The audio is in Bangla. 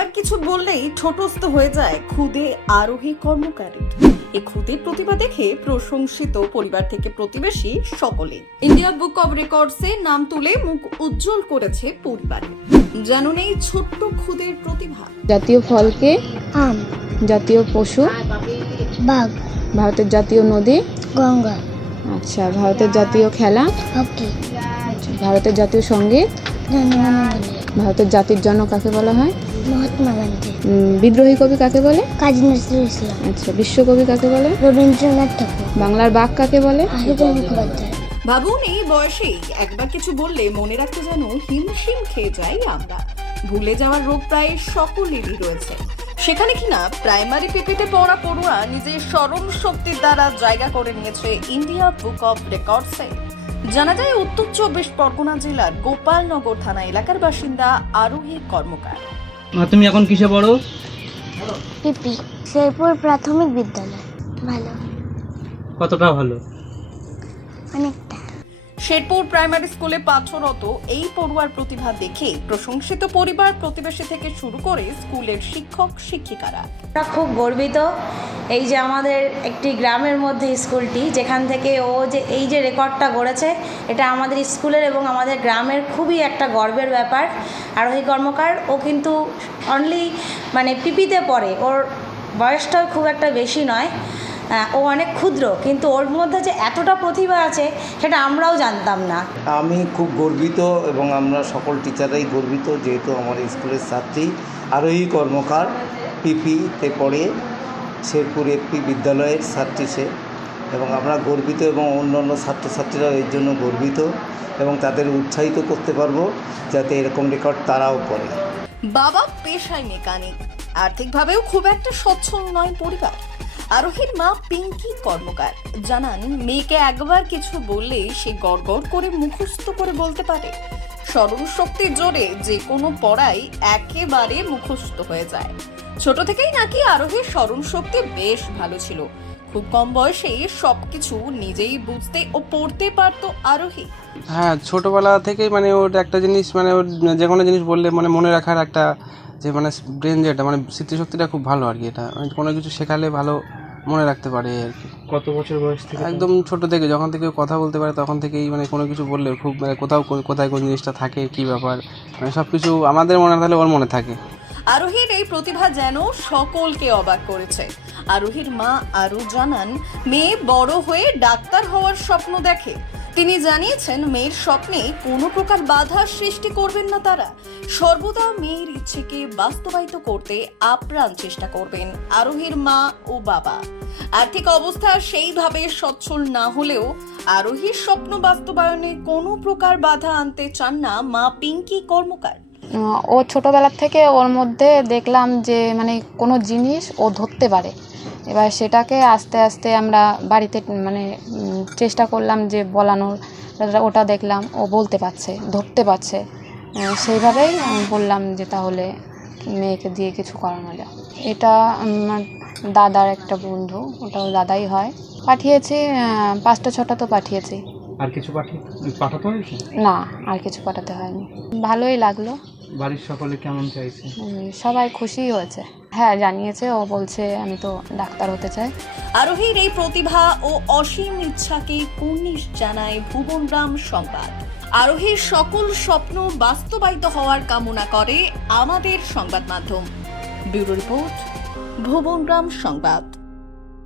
একবার কিছু বললেই ঠোঁটস্থ হয়ে যায় খুদে আরোহী কর্মকারী এই খুদের প্রতিভা দেখে প্রশংসিত পরিবার থেকে প্রতিবেশী সকলে। ইন্ডিয়া বুক অব রেকর্ডসে নাম তুলে মুখ উজ্জ্বল করেছে পরিবার। জানুন এই ছোট্ট খুদের প্রতিভা। জাতীয় ফলকে আম। জাতীয় পশু বাঘ। ভারতের জাতীয় নদী গঙ্গা। আচ্ছা ভারতের জাতীয় খেলা হকি। আচ্ছা, ভারতের জাতীয় সংগীত ভারতের জাতির জনক কাকে বলা হয়? মহাত্মা গান্ধী। বিদ্রোহী কবি কাকে বলে? কাজী নজরুল ইসলাম। আচ্ছা বিশ্বকবি কাকে বলে? রবীন্দ্রনাথ ঠাকুর। বাংলার বাঘ কাকে বলে? মুখোপাধ্যায়। ভাবুন এই বয়সেই একবার কিছু বললে মনে রাখতে যেন হিমশিম খেয়ে যাই আমরা। ভুলে যাওয়ার রোগ প্রায় সকলেরই রয়েছে। সেখানে কিনা প্রাইমারি পিপিতে পড়া পড়ুয়া নিজের স্মরণ শক্তির দ্বারা জায়গা করে নিয়েছে ইন্ডিয়া বুক অফ রেকর্ডসে জানা যায় উত্তর চব্বিশ পরগনা জেলার গোপালনগর থানা এলাকার বাসিন্দা আরোহী কর্মকার। মা তুমি এখন কিসে পড়ো? পিপি শেরপুর প্রাথমিক বিদ্যালয়। ভালো। কতটা ভালো? অনেকটা শেরপুর প্রাইমারি স্কুলে পাঠরত এই পড়ুয়ার প্রতিভা দেখে প্রশংসিত পরিবার প্রতিবেশী থেকে শুরু করে স্কুলের শিক্ষক, শিক্ষিকারা। আমরা খুব গর্বিত এই যে আমাদের একটি গ্রামের মধ্যে স্কুলটি, যেখান থেকে ও যে এই যে রেকর্ডটা গড়েছে, এটা আমাদের স্কুলের এবং আমাদের গ্রামের খুবই একটা গর্বের ব্যাপার। আরোহী কর্মকার, ও কিন্তু অনলি মানে পিপিতে পড়ে, ওর বয়সটাও খুব একটা বেশি নয়। ও অনেক ক্ষুদ্র কিন্তু ওর মধ্যে যে এতটা প্রতিভা আছে সেটা আমরাও জানতাম না। আমি খুব গর্বিত এবং আমরা সকল টিচাররাই গর্বিত যেহেতু আমার স্কুলের ছাত্রী। আরোহী কর্মকার পিপিতে পড়ে শেরপুর এপি বিদ্যালয়ের ছাত্রী সে। এবং আমরা গর্বিত এবং অন্যান্য ছাত্রছাত্রীরাও এর জন্য গর্বিত এবং তাদের উৎসাহিত করতে পারব যাতে এরকম রেকর্ড তারাও করে। বাবা পেশায় মেকানিক আর্থিকভাবেও খুব একটা সচ্ছল নয় পরিবার। আরোহীর মা পিঙ্কি কর্মকার। জানান, মেয়েকে একবার কিছু বললেই সে গড়গড় করে মুখস্থ করে বলতে পারে। স্মরণ শক্তির জোরে যে কোনো পড়াই একেবারে মুখস্থ হয়ে যায়। ছোট থেকেই নাকি আরোহীর স্মরণ শক্তি বেশ ভালো ছিল। খুব কম বয়সেই সবকিছু নিজেই বুঝতে ও পড়তে পারতো আরোহী। হ্যাঁ ছোটোবেলা থেকেই মানে ওর একটা জিনিস মানে ওর যে কোনো জিনিস বললে মানে মনে রাখার একটা যে মানে ব্রেন যেটা মানে স্মৃতিশক্তিটা খুব ভালো আর কি এটা। মানে কোনো কিছু শেখালে ভালো মনে রাখতে পারে আর কি। কত বছর বয়স থেকে? একদম ছোট থেকে যখন থেকে কথা বলতে পারে তখন থেকেই মানে কোনো কিছু বললে খুব মানে কোথাও কোথায় কোন জিনিসটা থাকে কি ব্যাপার মানে সব কিছু আমাদের মনে থাকলে ওর মনে থাকে। আরোহীর এই প্রতিভা যেন সকলকে অবাক করেছে। আরোহীর মা আরও জানান মেয়ে বড় হয়ে ডাক্তার হওয়ার স্বপ্ন দেখে। তিনি জানিয়েছেন, মেয়ের স্বপ্নে কোনো প্রকার বাধা সৃষ্টি করবেন না তারা। সর্বদা মেয়ের ইচ্ছেকে বাস্তবায়িত করতে আপ্রাণ চেষ্টা করবেন আরোহীর মা ও বাবা। আর্থিক অবস্থা সেইভাবে সচ্ছল না হলেও আরোহীর স্বপ্ন বাস্তবায়নে কোনো প্রকার বাধা আনতে চান না মা পিঙ্কি কর্মকার। ও ছোটবেলার থেকে ওর মধ্যে দেখলাম যে মানে কোনো জিনিস ও ধরতে পারে। এবার সেটাকে আস্তে আস্তে আমরা বাড়িতে মানে চেষ্টা করলাম যে বলানোর ওটা- দেখলাম ও বলতে পারছে ধরতে পারছে। সেইভাবেই আমি বললাম যে তাহলে মেয়েকে দিয়ে কিছু করানো যায় এটা আমার দাদার একটা বন্ধু ওটাও দাদাই হয়। পাঠিয়েছি পাঁচটা ছটা তো পাঠিয়েছি। আর কিছু পাঠিয়ে পাঠাতে হয়েছে? না আর কিছু পাঠাতে হয়নি। ভালোই লাগল। বাড়ির সকলে কেমন চাইছে? সবাই খুশি হয়েছে। হ্যাঁ জানিয়েছে ও বলছে আমি তো ডাক্তার হতে চাই। আরোহীর এই প্রতিভা ও অসীম ইচ্ছাকে কুর্নিশ জানায় ভুবনরাম সংবাদ। আরোহীর সকল স্বপ্ন বাস্তবায়িত হওয়ার কামনা করে আমাদের সংবাদ মাধ্যম। ব্যুরো রিপোর্ট ভুবনরাম সংবাদ।